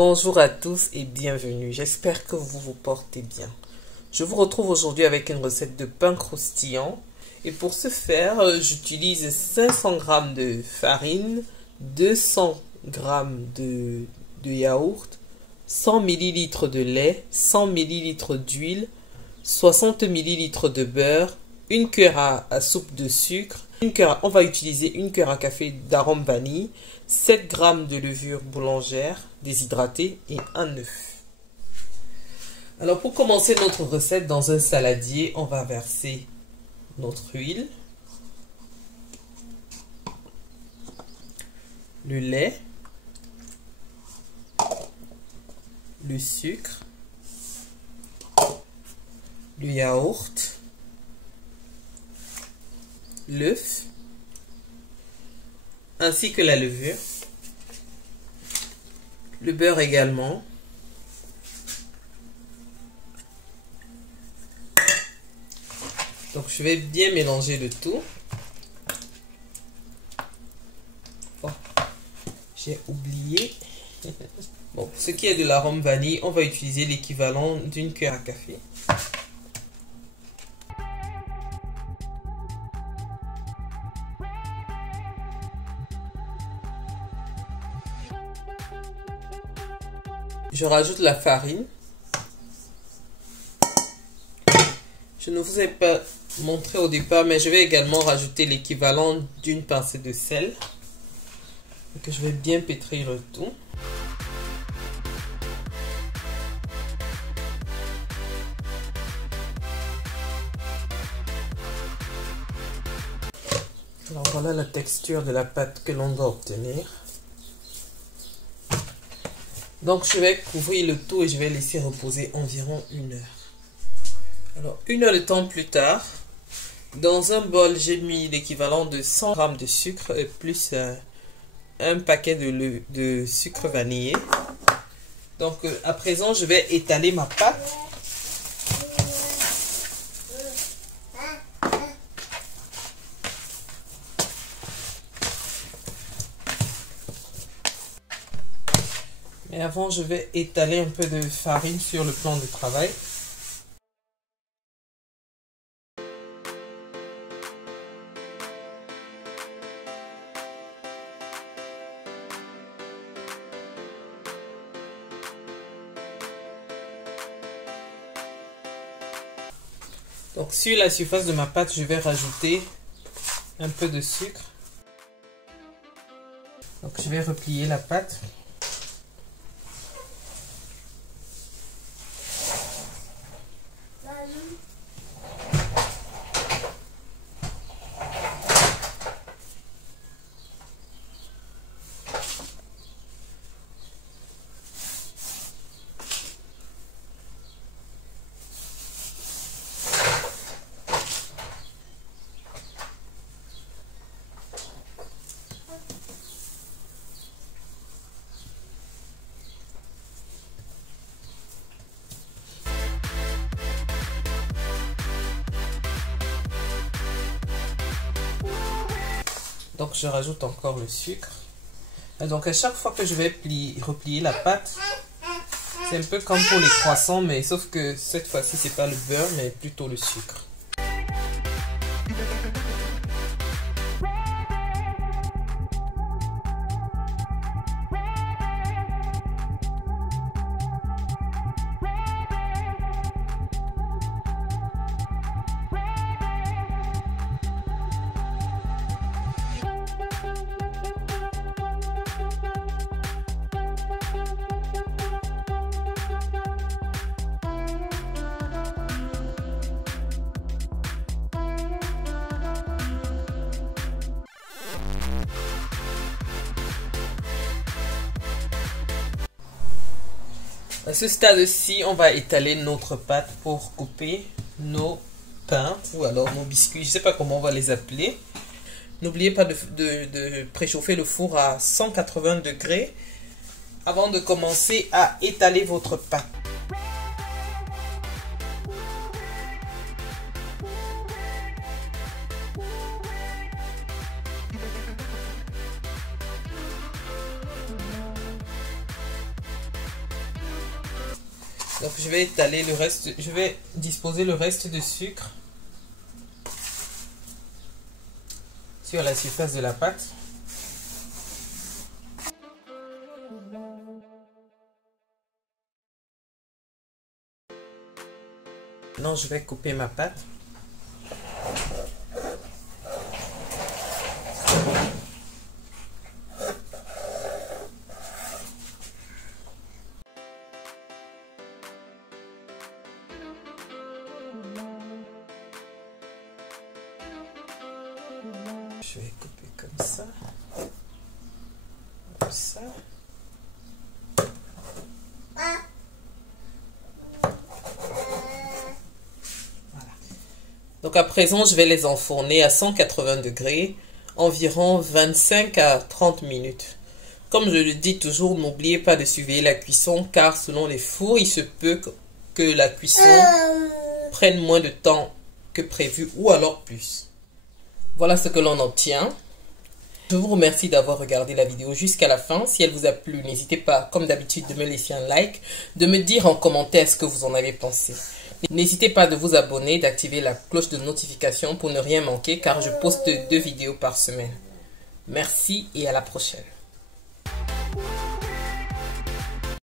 Bonjour à tous et bienvenue, j'espère que vous vous portez bien. Je vous retrouve aujourd'hui avec une recette de pain croustillant. Et pour ce faire, j'utilise 500 g de farine, 200 g de yaourt, 100 ml de lait, 100 ml d'huile, 60 ml de beurre, une cuillère à soupe de sucre, on va utiliser une cuillère à café d'arôme vanille, 7 g de levure boulangère déshydratée et un œuf. Alors pour commencer notre recette, dans un saladier, on va verser notre huile, le lait, le sucre, le yaourt, l'œuf, ainsi que la levure, le beurre également, donc je vais bien mélanger le tout. Oh, j'ai oublié. Bon, pour ce qui est de l'arôme vanille, on va utiliser l'équivalent d'une cuillère à café. Je rajoute la farine. Je ne vous ai pas montré au départ, mais je vais également rajouter l'équivalent d'une pincée de sel. Donc je vais bien pétrir le tout. Alors voilà la texture de la pâte que l'on doit obtenir. Donc je vais couvrir le tout et je vais laisser reposer environ 1 heure. Alors 1 heure de temps plus tard, dans un bol j'ai mis l'équivalent de 100 g de sucre et plus un paquet de sucre vanillé. Donc à présent je vais étaler ma pâte. Mais avant, je vais étaler un peu de farine sur le plan de travail. Donc sur la surface de ma pâte, je vais rajouter un peu de sucre. Donc je vais replier la pâte. Donc je rajoute encore le sucre. Et donc à chaque fois que je vais replier la pâte, c'est un peu comme pour les croissants, mais sauf que cette fois-ci c'est pas le beurre mais plutôt le sucre. À ce stade-ci, on va étaler notre pâte pour couper nos pains ou alors nos biscuits. Je ne sais pas comment on va les appeler. N'oubliez pas de préchauffer le four à 180 degrés avant de commencer à étaler votre pâte. Donc je vais étaler le reste, je vais disposer le reste de sucre sur la surface de la pâte. Maintenant je vais couper ma pâte. Je vais couper comme ça. Comme ça. Voilà. Donc à présent, je vais les enfourner à 180 degrés, environ 25 à 30 minutes. Comme je le dis toujours, n'oubliez pas de surveiller la cuisson, car selon les fours, il se peut que la cuisson prenne moins de temps que prévu ou alors plus. Voilà ce que l'on obtient. Je vous remercie d'avoir regardé la vidéo jusqu'à la fin. Si elle vous a plu, n'hésitez pas, comme d'habitude, de me laisser un like, de me dire en commentaire ce que vous en avez pensé. N'hésitez pas de vous abonner, d'activer la cloche de notification pour ne rien manquer, car je poste 2 vidéos par semaine. Merci et à la prochaine.